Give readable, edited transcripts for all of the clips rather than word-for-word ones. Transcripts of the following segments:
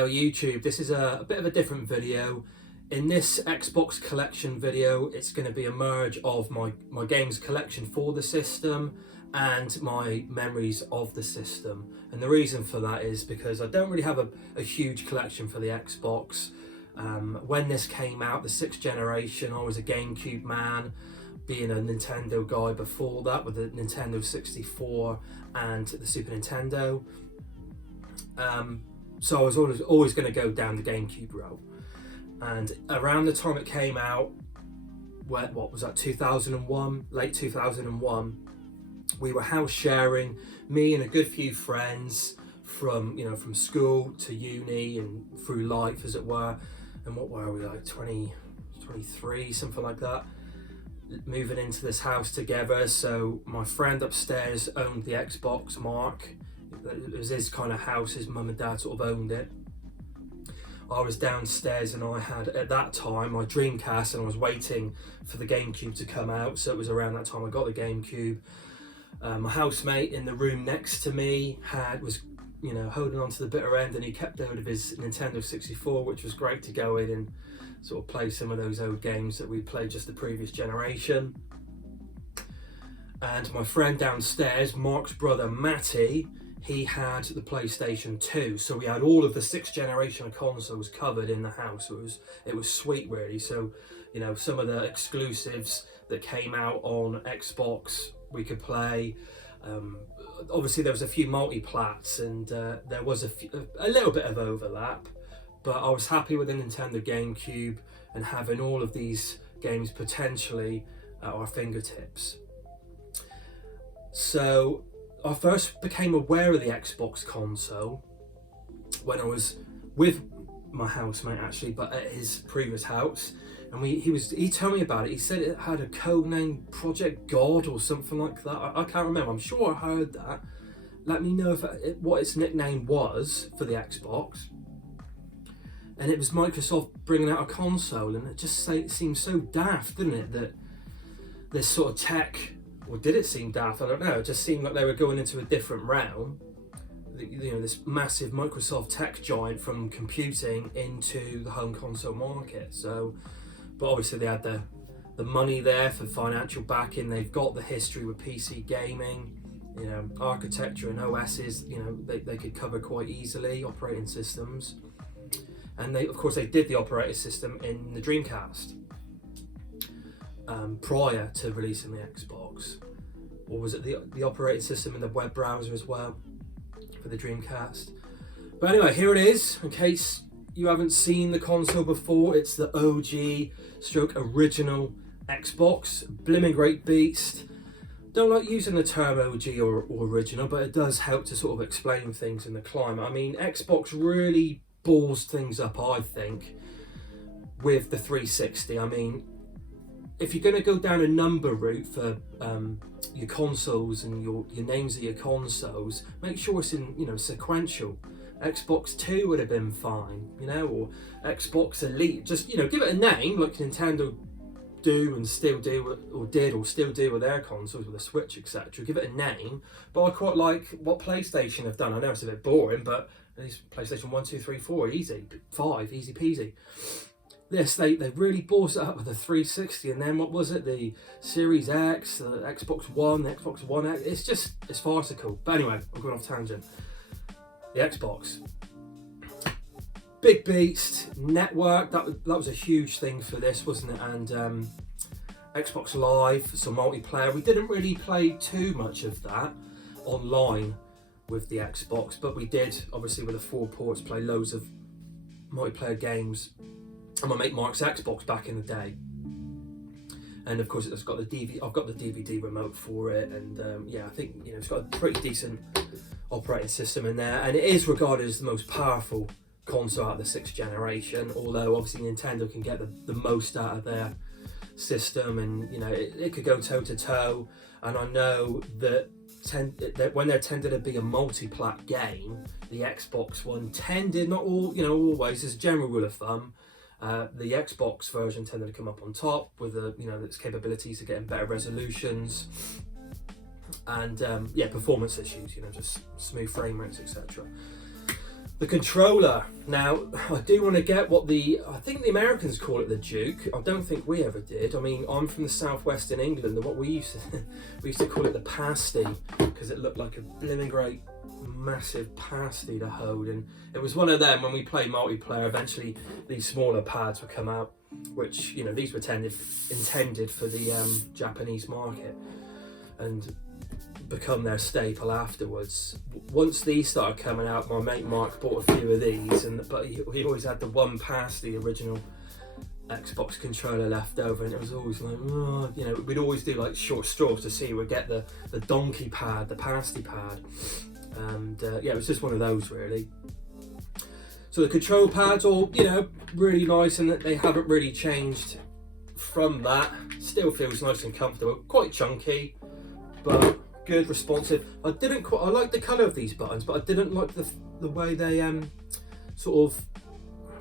Hello YouTube, this is a bit of a different video. In this Xbox collection video, it's going to be a merge of my games collection for the system and my memories of the system. And the reason for that is because I don't really have a huge collection for the Xbox. When this came out, the 6th generation, I was a GameCube man, being a Nintendo guy before that with the Nintendo 64 and the Super Nintendo. So I was always going to go down the GameCube route. And around the time it came out, what was that, 2001, late 2001, we were house sharing, me and a good few friends from school to uni and through life, as it were. And what were we, like 23, something like that, moving into this house together. So my friend upstairs owned the Xbox, Mark. It was his kind of house, his mum and dad sort of owned it. I was downstairs and I had, at that time, my Dreamcast, and I was waiting for the GameCube to come out. So it was around that time I got the GameCube. My housemate in the room next to me was holding on to the bitter end, and he kept hold of his Nintendo 64, which was great to go in and sort of play some of those old games that we played just the previous generation. And my friend downstairs, Mark's brother Matty, he had the PlayStation 2, so we had all of the 6th generation of consoles covered in the house. It was sweet, really. So, some of the exclusives that came out on Xbox we could play. Obviously, there was a few multi-plats, and there was a little bit of overlap. But I was happy with the Nintendo GameCube and having all of these games potentially at our fingertips. So I first became aware of the Xbox console when I was with my housemate, actually, but at his previous house, and he told me about it. He said it had a code name, Project God or something like that. I can't remember. I'm sure I heard that. Let me know what its nickname was for the Xbox. And it was Microsoft bringing out a console, and it seemed so daft, didn't it, that this sort of tech. Or did it seem daft? I don't know. It just seemed like they were going into a different realm. This massive Microsoft tech giant from computing into the home console market. So, but obviously they had the money there for financial backing. They've got the history with PC gaming, architecture and OSs. They could cover quite easily, operating systems. And of course they did the operating system in the Dreamcast. Prior to releasing the Xbox, or was it the operating system in the web browser as well for the Dreamcast? But anyway, here it is. In case you haven't seen the console before, it's the OG / original Xbox. Blimmin' great beast. Don't like using the term OG or original, but it does help to sort of explain things in the climate. I mean, Xbox really balls things up, I think, with the 360. I mean, if you're going to go down a number route for your consoles and your names of your consoles, make sure it's in sequential. Xbox 2 would have been fine, or Xbox Elite. Just give it a name like Nintendo do and still do, or did or still do with their consoles, with the Switch, etc. Give it a name. But I quite like what PlayStation have done. I know it's a bit boring, but at least PlayStation 1, 2, 3, 4, easy. 5, easy peasy. This, they really balls it up with the 360, and then what was it, the Series X, the Xbox One, the Xbox One X. It's farcical. But anyway, I'm going off tangent. The Xbox, big beast, network, that was a huge thing for this, wasn't it? And Xbox Live, some multiplayer. We didn't really play too much of that online with the Xbox, but we did, obviously with the 4 ports, play loads of multiplayer games. And my mate Mark's Xbox back in the day, and of course it's got the DVD. I've got the DVD remote for it, and I think it's got a pretty decent operating system in there, and it is regarded as the most powerful console out of the 6th generation. Although obviously Nintendo can get the most out of their system, and it could go toe to toe. And I know that when there tended to be a multi-plat game, the Xbox one tended, not all, always, as a general rule of thumb. The Xbox version tended to come up on top with its capabilities of getting better resolutions and performance issues, just smooth frame rates, etc. The controller. Now, I do want to get what I think the Americans call it the Duke. I don't think we ever did. I mean, I'm from the southwest in England, and what we used to call it the pasty, because it looked like a blimmin' great massive pasty to hold. And it was one of them when we played multiplayer. Eventually, these smaller pads would come out, which, you know, these were intended for the Japanese market, and become their staple afterwards. Once these started coming out, my mate Mark bought a few of these, but he always had the one past the original Xbox controller left over, and it was always like, oh, you know, we'd always do like short straws to see who would get the donkey pad, the pasty pad, and yeah, it was just one of those really. So the control pads, all, you know, really nice, and they haven't really changed from that. Still feels nice and comfortable, quite chunky, but good, responsive. I like the colour of these buttons, but I didn't like the way they sort of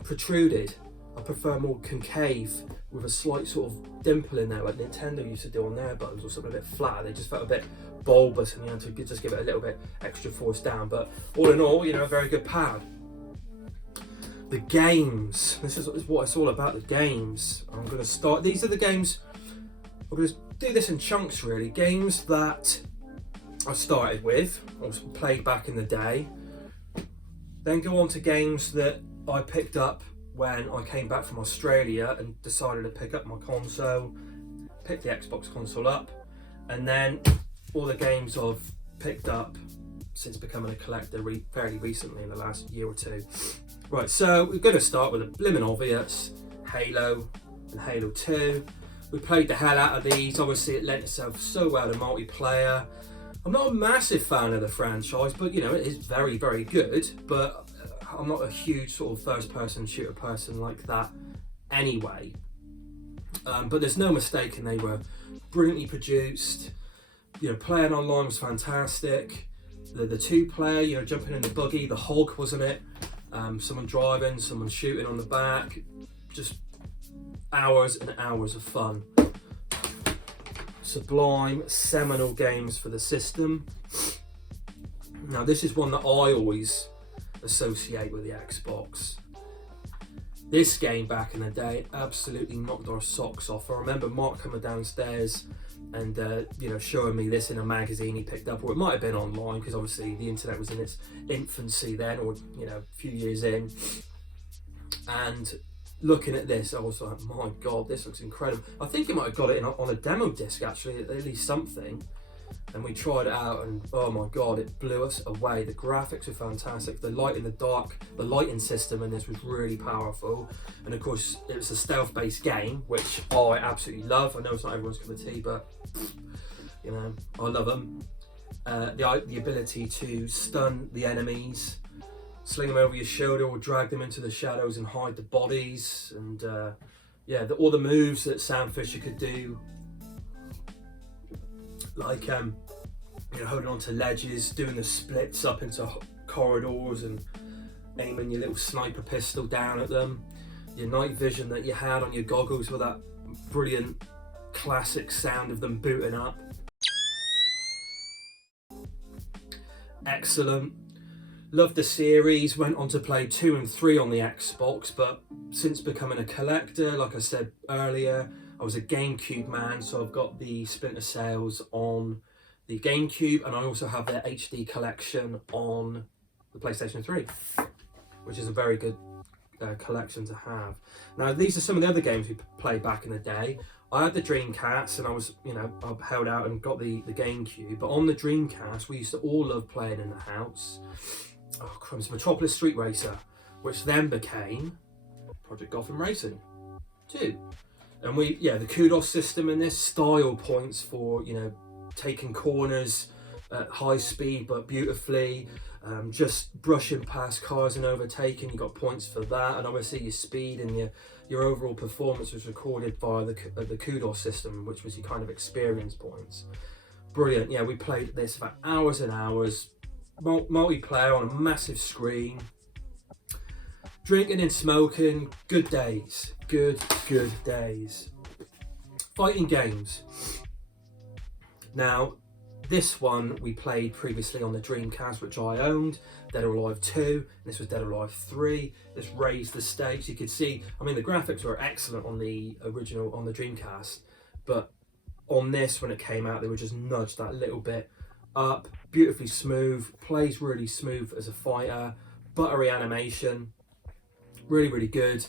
protruded. I prefer more concave with a slight sort of dimple in there, like Nintendo used to do on their buttons, or something a bit flatter. They just felt a bit bulbous, and you had to just give it a little bit extra force down. But all in all, you know, a very good pad. The games. This is what it's all about. The games. I'm going to start. These are the games. I'm going to do this in chunks, really. Games that I started with, or played back in the day, then go on to games that I picked up when I came back from Australia and decided to pick up my console, pick the Xbox console up, and then all the games I've picked up since becoming a collector fairly recently in the last year or two. Right, so we're going to start with a blimmin' obvious, Halo and Halo 2. We played the hell out of these. Obviously it lent itself so well to multiplayer. I'm not a massive fan of the franchise, but you know, it is very, very good. But I'm not a huge sort of first-person shooter person like that anyway. But there's no mistaking they were brilliantly produced. You know, playing online was fantastic. The two-player, you know, jumping in the buggy, the Hulk, wasn't it? Someone driving, someone shooting on the back. Just hours and hours of fun. Sublime, seminal games for the system. Now this is one that I always associate with the Xbox. This game back in the day absolutely knocked our socks off. I remember Mark coming downstairs and you know, showing me this in a magazine he picked up, or it might have been online, because obviously the internet was in its infancy then, or you know, a few years in. And looking at this, I was like, my God, this looks incredible. I think he might have got it on a demo disc, actually, at least something. And we tried it out, and oh my God, it blew us away. The graphics were fantastic. The light in the dark, the lighting system in this was really powerful. And of course, it was a stealth-based game, which I absolutely love. I know it's not everyone's cup of tea, but you know, I love them. The ability to stun the enemies, sling them over your shoulder, or drag them into the shadows and hide the bodies, and yeah, all the moves that Sam Fisher could do, like you know, holding onto ledges, doing the splits up into corridors, and aiming your little sniper pistol down at them. Your night vision that you had on your goggles with that brilliant classic sound of them booting up. Excellent. Loved the series, went on to play 2 and 3 on the Xbox, but since becoming a collector, like I said earlier, I was a GameCube man, so I've got the Splinter Cells on the GameCube, and I also have their HD collection on the PlayStation 3, which is a very good collection to have. Now, these are some of the other games we played back in the day. I had the Dreamcast, and I was, you know, I held out and got the GameCube, but on the Dreamcast, we used to all love playing in the house. Oh, crumbs, Metropolis Street Racer, which then became Project Gotham Racing 2. And the kudos system in this, style points for, you know, taking corners at high speed but beautifully, just brushing past cars and overtaking, you got points for that, and obviously your speed and your overall performance was recorded via the kudos system, which was your kind of experience points. Brilliant. Yeah, we played this for hours and hours, multiplayer on a massive screen, drinking and smoking. Good days. Good days. Fighting games. Now, This one we played previously on the Dreamcast, which I owned, Dead or Alive 2, and this was Dead or Alive 3. This raised the stakes. You could see, I mean, the graphics were excellent on the original, on the Dreamcast, but on this, when it came out, they were just nudged that little bit up. Beautifully smooth, plays really smooth as a fighter, buttery animation, really good.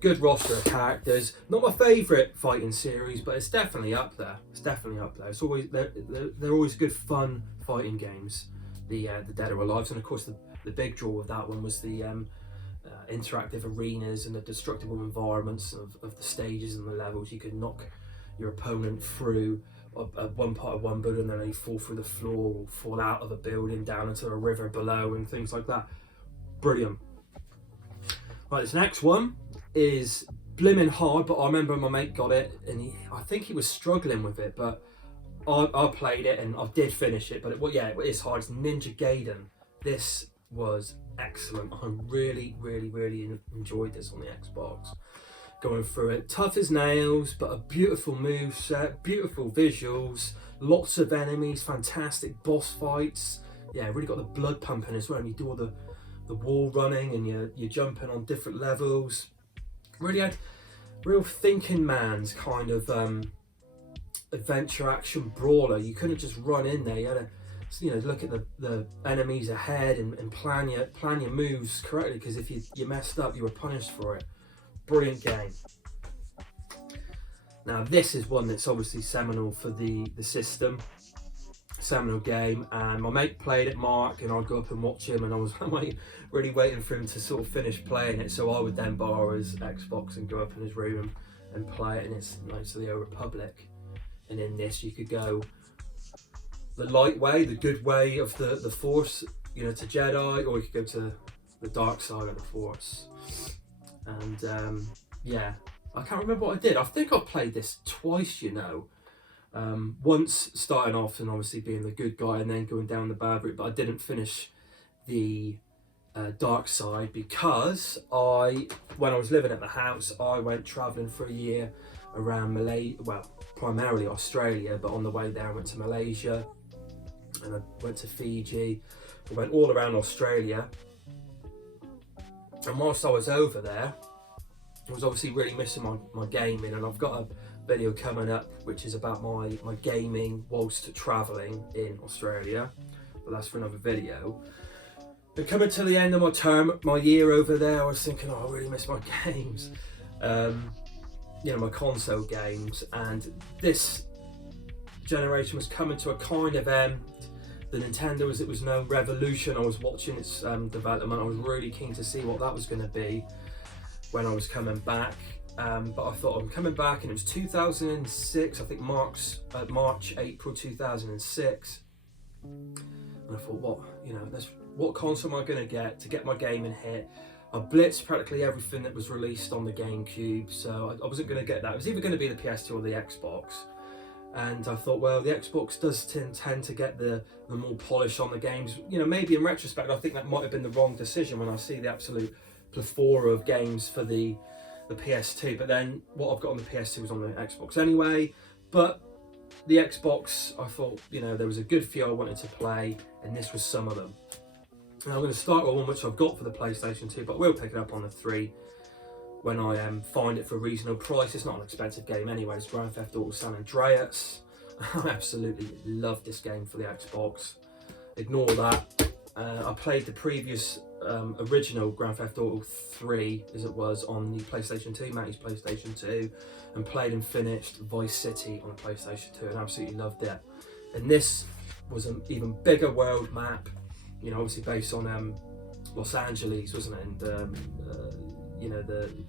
Good roster of characters. Not my favourite fighting series, but it's definitely up there. It's always they're always good fun fighting games. The Dead or Alive, and of course the big draw of that one was the interactive arenas and the destructible environments of the stages and the levels. You could knock your opponent through one part of one building, and then they fall through the floor or fall out of a building down into a river below and things like that. Brilliant. Right, this next one is blimmin' hard, but I remember my mate got it, and I think he was struggling with it, but I played it and I did finish it. But it is hard. It's Ninja Gaiden. This was excellent. I really enjoyed this on the Xbox. Going through it, tough as nails, but a beautiful move set, beautiful visuals, lots of enemies, fantastic boss fights. Yeah, really got the blood pumping as well. And you do all the wall running, and you're jumping on different levels. Really had real thinking man's kind of adventure action brawler. You couldn't just run in there. You had to look at the enemies ahead and plan your moves correctly, because if you messed up, you were punished for it. Brilliant game. Now this is one that's obviously seminal for the system. Seminal game, and my mate played it, Mark, and I'd go up and watch him, and I was really waiting for him to sort of finish playing it, so I would then borrow his Xbox and go up in his room and play it. And it's Knights of the Old Republic, and in this you could go the light way, the good way of the Force, to Jedi, or you could go to the dark side of the Force. And I can't remember what I did. I think I played this twice, once starting off and obviously being the good guy, and then going down the bad route, but I didn't finish the dark side because when I was living at the house, I went travelling for a year around primarily Australia, but on the way there I went to Malaysia and I went to Fiji. I went all around Australia, and whilst I was over there, I was obviously really missing my gaming, and I've got a video coming up which is about my gaming whilst travelling in Australia, but that's for another video. But coming to the end of my year over there, I was thinking, I really miss my games, my console games, and this generation was coming to a kind of end. The Nintendo, as it was known, Revolution, I was watching its development. I was really keen to see what that was going to be when I was coming back. But I thought, I'm coming back, and it was 2006, I think March, April 2006. And I thought, what console am I going to get my gaming hit? I blitzed practically everything that was released on the GameCube, so I wasn't going to get that. It was either going to be the PS2 or the Xbox. And I thought, well, the Xbox does tend to get the more polish on the games. Maybe in retrospect, I think that might have been the wrong decision when I see the absolute plethora of games for the PS2, but then what I've got on the PS2 was on the Xbox anyway. But the Xbox, I thought, there was a good few I wanted to play, and this was some of them. And I'm going to start with one which I've got for the PlayStation 2, but we'll pick it up on the 3 when I find it for a reasonable price. It's not an expensive game anyway. It's Grand Theft Auto San Andreas. I absolutely love this game for the Xbox. Ignore that. I played the previous original Grand Theft Auto 3, as it was, on the PlayStation 2, Matty's PlayStation 2, and played and finished Vice City on the PlayStation 2, and absolutely loved it. And this was an even bigger world map, obviously based on Los Angeles, wasn't it? And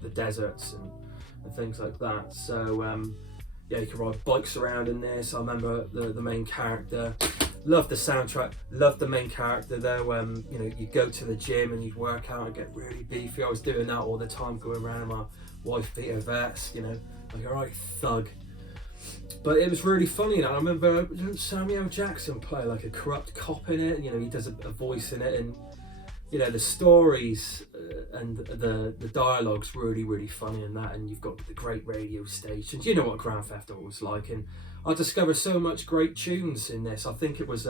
the deserts and things like that. So you can ride bikes around in this. I remember the main character. Loved the soundtrack, loved the main character though. You go to the gym and you'd work out and get really beefy. I was doing that all the time, going around in my wife beater vest, like a right thug. But it was really funny. I remember Samuel Jackson play like a corrupt cop in it, he does a voice in it, and you know, the stories and the dialogue's really funny in that, and you've got the great radio stations. You know what Grand Theft Auto was like, and I discovered so much great tunes in this. I think it was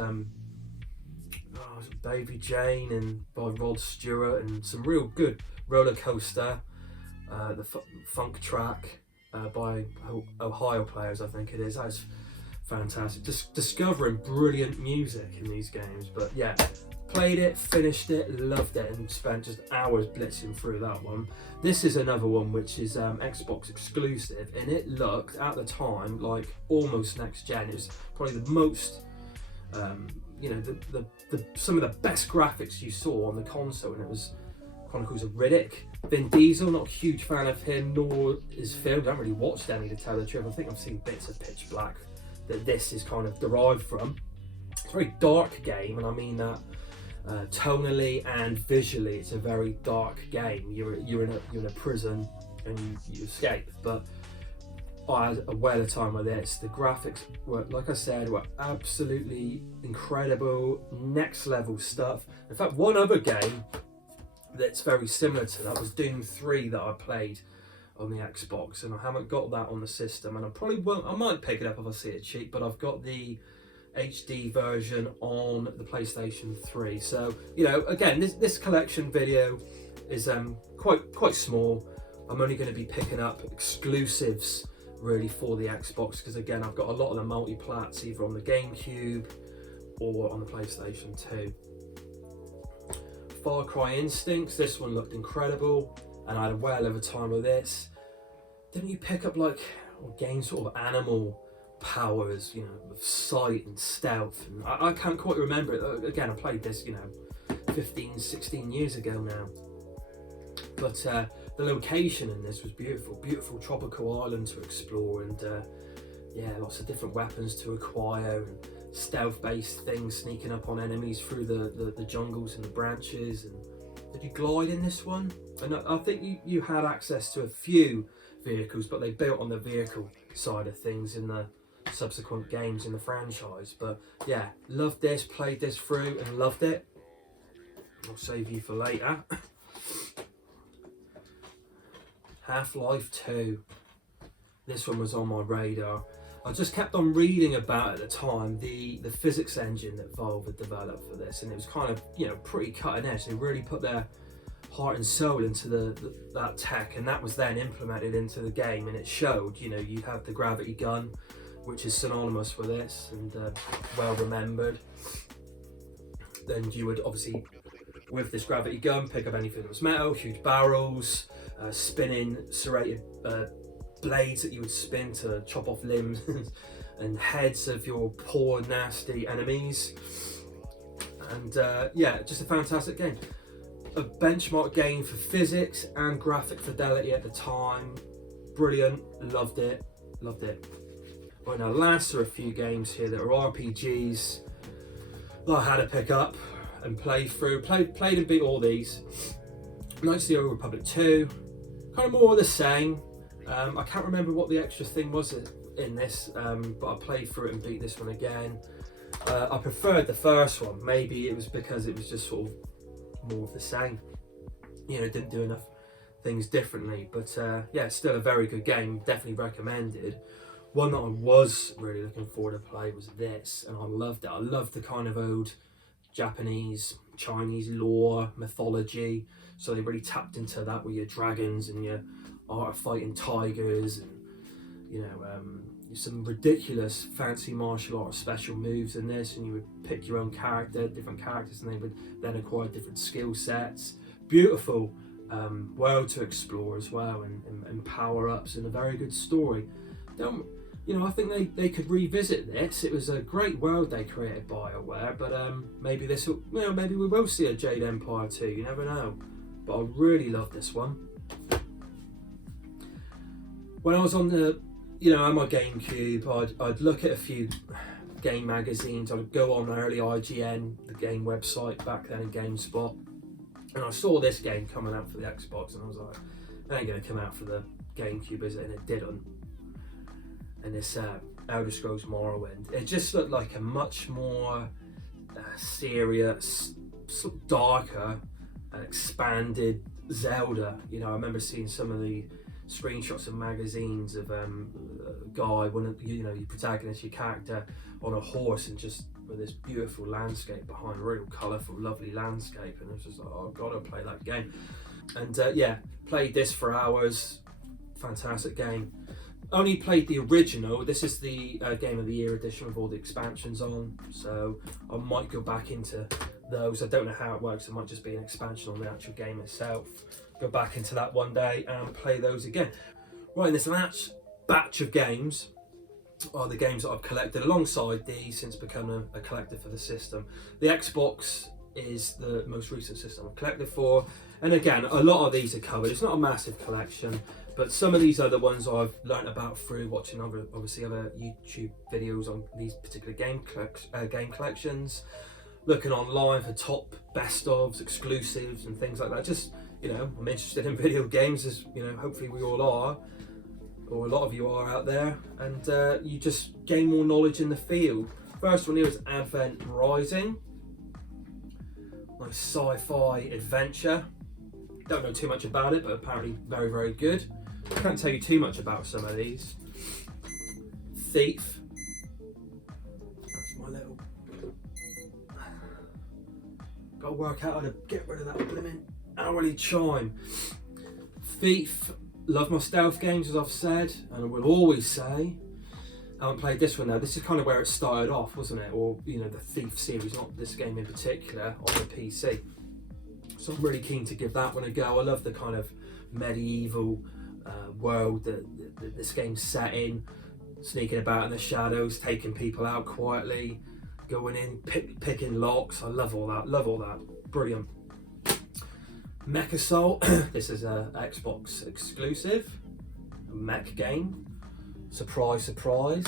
Baby Jane and by Rod Stewart, and some real good Roller Coaster, the funk track by Ohio Players, I think it is. That's fantastic. Just discovering brilliant music in these games. But yeah, played it, finished it, loved it, and spent just hours blitzing through that one. This is another one which is Xbox exclusive, and it looked at the time like almost next gen. It was probably the most you know, some of the best graphics you saw on the console, and it was Chronicles of Riddick. Vin Diesel, not a huge fan of him, nor his film. I haven't really watched any, to tell the truth. I think I've seen bits of Pitch Black that this is kind of derived from. It's a very dark game, and I mean that tonally and visually. It's a very dark game. You're in a prison and you escape, but I had a whale of time with this. The graphics were, like I said, were absolutely incredible, next level stuff. In fact, one other game that's very similar to that was Doom 3 that I played on the Xbox, and I haven't got that on the system, and I probably won't. I might pick it up if I see it cheap, but I've got the HD version on the PlayStation 3. So, you know, again, this collection video is quite small. I'm only going to be picking up exclusives really for the Xbox, because again, I've got a lot of the multi-plats either on the GameCube or on the PlayStation 2. Far Cry Instincts, this one looked incredible, and I had a whale of a time with this. Didn't you pick up like, or gain sort of animal powers, you know, with sight and stealth? And I can't quite remember it. Again, I played this, you know, 15, 16 years ago now. But the location in this was beautiful tropical island to explore, and yeah, lots of different weapons to acquire, and stealth-based things sneaking up on enemies through the jungles and the branches. And did you glide in this one? And I think you had access to a few vehicles, but they built on the vehicle side of things in the subsequent games in the franchise. But yeah, loved this, played this through and loved it. I'll save you for later. Half-Life 2. This one was on my radar. I just kept on reading about at the time the physics engine that Valve had developed for this, and it was kind of, you know, pretty cutting edge. They really put their heart and soul into that tech, and that was then implemented into the game, and it showed. You know, you have the gravity gun, which is synonymous with this and well remembered. Then you would obviously, with this gravity gun, pick up anything that was metal, huge barrels, spinning serrated blades that you would spin to chop off limbs and heads of your poor nasty enemies. And yeah, just a fantastic game. A benchmark game for physics and graphic fidelity at the time. Brilliant, loved it. Right, now last are a few games here that are RPGs that I had to pick up and play through. Played and beat all these. Knights of the Old Republic 2, kind of more of the same. I can't remember what the extra thing was in this, but I played through it and beat this one again. I preferred the first one. Maybe it was because it was just sort of more of the same. You know, didn't do enough things differently. But yeah, still a very good game. Definitely recommended. One that I was really looking forward to play was this, and I loved it. I loved the kind of old Japanese, Chinese lore, mythology. So they really tapped into that with your dragons and your art of fighting tigers, and you know, some ridiculous fancy martial arts special moves in this, and you would pick your own character, different characters, and they would then acquire different skill sets. Beautiful world to explore as well, and power-ups, and a very good story. You know, I think they could revisit this. It was a great world they created, BioWare, but maybe this will, you know, maybe we will see a Jade Empire 2, you never know. But I really love this one. When I was on the, you know, on my GameCube, I'd look at a few game magazines. I'd go on early IGN, the game website back then, in GameSpot, and I saw this game coming out for the Xbox, and I was like, it ain't gonna come out for the GameCube, is it? And it didn't. And this Elder Scrolls Morrowind, it just looked like a much more serious, sort of darker an expanded Zelda. You know, I remember seeing some of the screenshots and magazines of a guy, one of your protagonist, your character, on a horse and just with this beautiful landscape behind, a real colourful, lovely landscape, and I was just like, oh, I've got to play that game. And yeah, played this for hours. Fantastic game. Only played the original. This is the Game of the Year edition with all the expansions on, so I might go back into those. I don't know how it works. It might just be an expansion on the actual game itself. Go back into that one day and play those again. Right, in this last batch of games are the games that I've collected alongside these since becoming a collector for the system. The Xbox is the most recent system I've collected for, and again, a lot of these are covered. It's not a massive collection, but some of these are the ones I've learnt about through watching other YouTube videos on these particular game collections, looking online for top best ofs, exclusives and things like that. Just, you know, I'm interested in video games, as you know, hopefully we all are, or a lot of you are out there, and you just gain more knowledge in the field. First one here is Advent Rising. Nice sci-fi adventure. Don't know too much about it, but apparently very, very good. I can't tell you too much about some of these. Thief. That's my little... Gotta work out how to get rid of that blimmin' hourly chime. Thief. Love my stealth games, as I've said, and I will always say. I haven't played this one now. This is kind of where it started off, wasn't it? Or, you know, the Thief series, not this game in particular, on the PC. So I'm really keen to give that one a go. I love the kind of medieval world that this game's set in, sneaking about in the shadows, taking people out quietly, going in, picking locks. I love all that, brilliant. Mech Assault, this is a Xbox exclusive, a mech game. Surprise, surprise.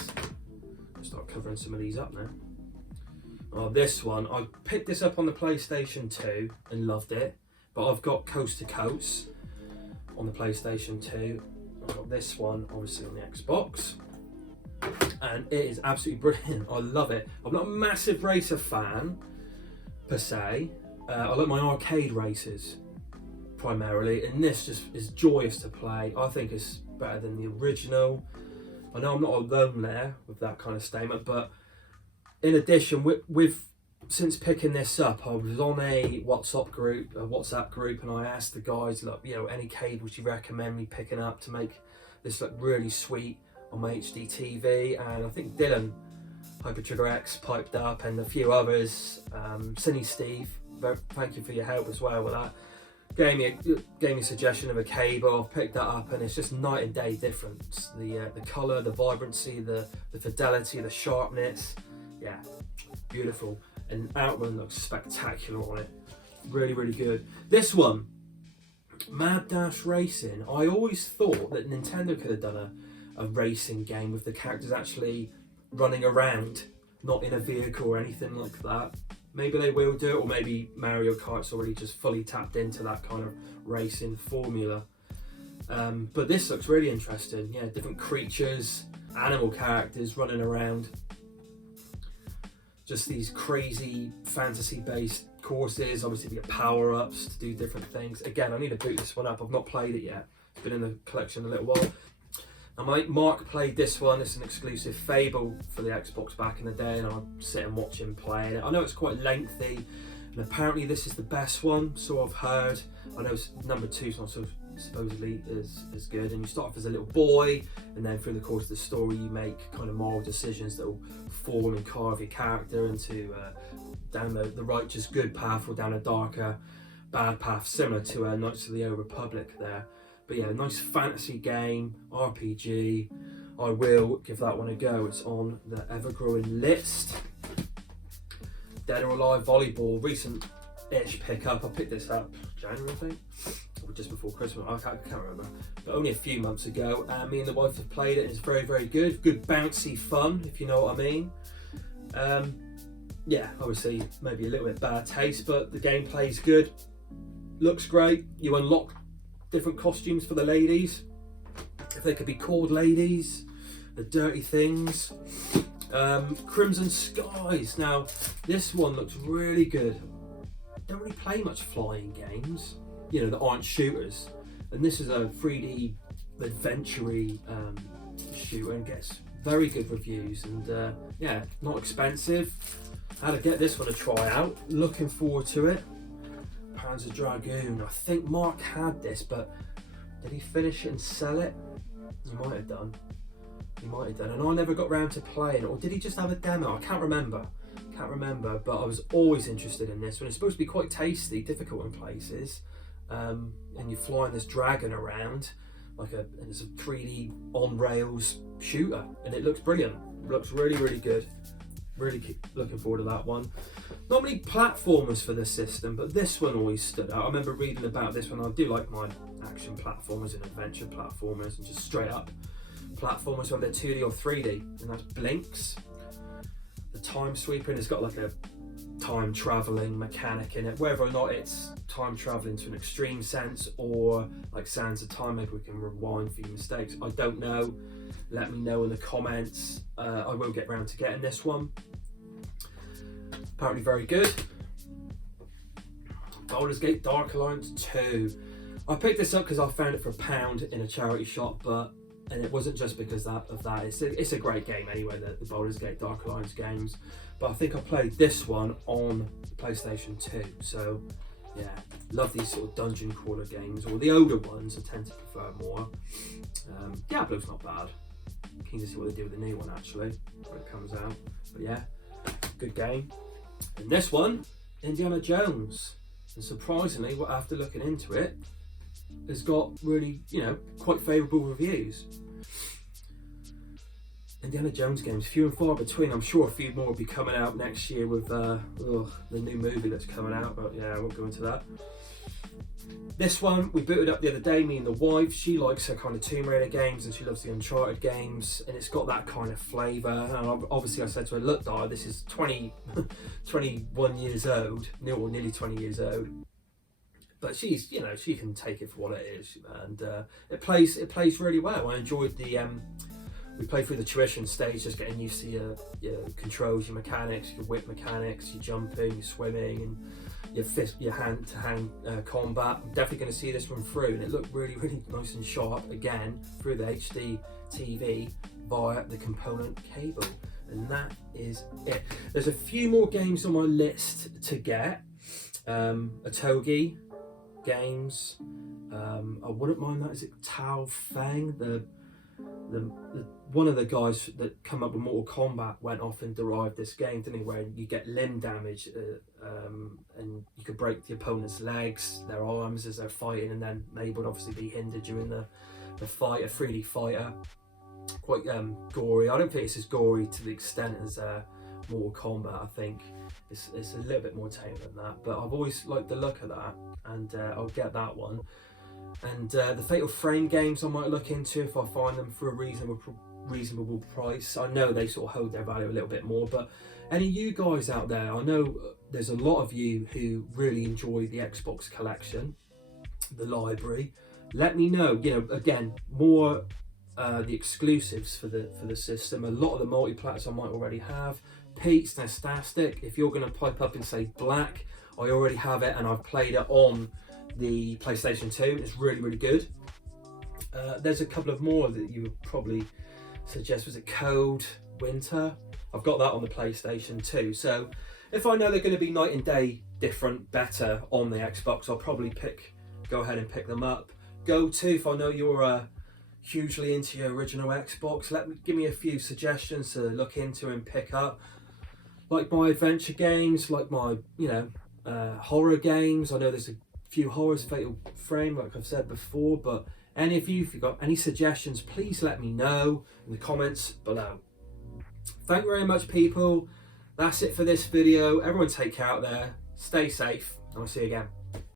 I'll start covering some of these up now. Oh, this one, I picked this up on the PlayStation 2 and loved it, but I've got Coast to Coast on the PlayStation 2. I've got this one obviously on the Xbox, and it is absolutely brilliant. I love it. I'm not a massive racer fan per se. I like my arcade races primarily, and this just is joyous to play. I think it's better than the original. I know I'm not alone there with that kind of statement, but in addition, since picking this up, I was on a WhatsApp group, and I asked the guys, look, you know, any cables you recommend me picking up to make this look really sweet on my HD TV. And I think Dylan, Hyper Trigger X, piped up, and a few others. Cinny Steve, thank you for your help as well with that. Gave me a suggestion of a cable. I've picked that up, and it's just night and day difference. The colour, the vibrancy, the fidelity, the sharpness. Yeah, beautiful. And Outrun looks spectacular on it. Really, really good. This one, Mad Dash Racing. I always thought that Nintendo could have done a racing game with the characters actually running around, not in a vehicle or anything like that. Maybe they will do it, or maybe Mario Kart's already just fully tapped into that kind of racing formula. But this looks really interesting. Yeah, different creatures, animal characters running around. Just these crazy fantasy-based courses. Obviously, you get power-ups to do different things. Again, I need to boot this one up. I've not played it yet. It's been in the collection a little while. Now, my mate Mark played this one. It's an exclusive Fable for the Xbox back in the day, and I sit and watch him playing it. I know it's quite lengthy, and apparently this is the best one, so I've heard. I know number 2 is not so supposedly is good, and you start off as a little boy, and then through the course of the story you make kind of moral decisions that will form and carve your character into down the righteous good path or down a darker bad path, similar to Knights of the Old Republic there. But yeah, nice fantasy game, RPG. I will give that one a go. It's on the ever-growing list. Dead or Alive Volleyball, recent-ish pickup. I picked this up January, I think, or just before Christmas. I can't remember, but only a few months ago. Me and the wife have played it. It's very, very good. Good bouncy fun, if you know what I mean. Yeah, obviously maybe a little bit bad taste, but the gameplay's good. Looks great. You unlock different costumes for the ladies, if they could be called ladies, the dirty things. Crimson Skies. Now, this one looks really good. don't really play much flying games, you know, that aren't shooters. And this is a 3D adventure-y shooter and gets very good reviews, and yeah, not expensive. Had to get this one a try out. Looking forward to it. Panzer Dragoon. I think Mark had this, but did he finish it and sell it? He might have done. He might have done. And I never got round to playing it. Or did he just have a demo? I can't remember. But I was always interested in this one. It's supposed to be quite tasty, difficult in places. And you're flying this dragon around and it's a 3D on rails shooter, and it looks brilliant. It looks really, really good. Really looking forward to that one. Not many platformers for this system, but this one always stood out. I remember reading about this one. I do like my action platformers and adventure platformers and just straight up platformers, whether they're 2D or 3D, and that's Blinks. The time sweeper, and it's got like a time traveling mechanic in it, whether or not it's time traveling to an extreme sense or like Sands of Time, maybe we can rewind for your mistakes. I don't know. Let me know in the comments. I will get round to getting this one. Apparently very good. Baldur's Gate Dark Alliance 2. I picked this up because I found it for £1 in a charity shop, and it wasn't just because of that. It's a great game anyway, the Baldur's Gate Dark Alliance games. But I think I played this one on PlayStation 2. So yeah, love these sort of dungeon crawler games, or the older ones I tend to prefer more. Diablo's not bad. Keen to see what they do with the new one actually, when it comes out. But yeah, good game. And this one, Indiana Jones. And surprisingly, after looking into it, has got really, quite favourable reviews. Indiana Jones games, few and far between. I'm sure a few more will be coming out next year with the new movie that's coming out, but yeah, I won't go into that. This one, we booted up the other day, me and the wife. She likes her kind of Tomb Raider games and she loves the Uncharted games, and it's got that kind of flavour. And obviously I said to her, look Dara, this is 21 years old, nearly 20 years old. But she's, she can take it for what it is, and it plays really well. I enjoyed we played through the tuition stage, just getting used to your controls, your mechanics, your whip mechanics, your jumping, your swimming, and your hand-to-hand combat. I'm definitely going to see this one through, and it looked really, really nice and sharp again through the HD TV via the component cable, and that is it. There's a few more games on my list to get. Atogi games. I wouldn't mind that. Is it Tao Feng? The one of the guys that come up with Mortal Kombat went off and derived this game, didn't he? Where you get limb damage, and you could break the opponent's legs, their arms as they're fighting, and then they would obviously be hindered during the fight. A 3D fighter, quite gory. I don't think it's as gory to the extent as Mortal Kombat. I think it's a little bit more tame than that, but I've always liked the look of that, and I'll get that one. And the Fatal Frame games I might look into if I find them for a reasonable price. I know they sort of hold their value a little bit more, but any of you guys out there, I know there's a lot of you who really enjoy the Xbox collection, the library. Let me know. Again, more the exclusives for the system. A lot of the multiplats I might already have. Pete's Nastastic, if you're going to pipe up and say Black, I already have it and I've played it on the PlayStation 2. It's really, really good. There's a couple of more that you would probably suggest. Was it Code Winter? I've got that on the PlayStation 2. So if I know they're going to be night and day different, better on the Xbox, I'll probably go ahead and pick them up. Go to, if I know you're hugely into your original Xbox, give me a few suggestions to look into and pick up. Like my adventure games, like my horror games. I know there's a few horrors, Fatal Frame, like I've said before, but any of you, if you've got any suggestions, please let me know in the comments below. Thank you very much, people. That's it for this video. Everyone take care out there, stay safe, and I'll see you again.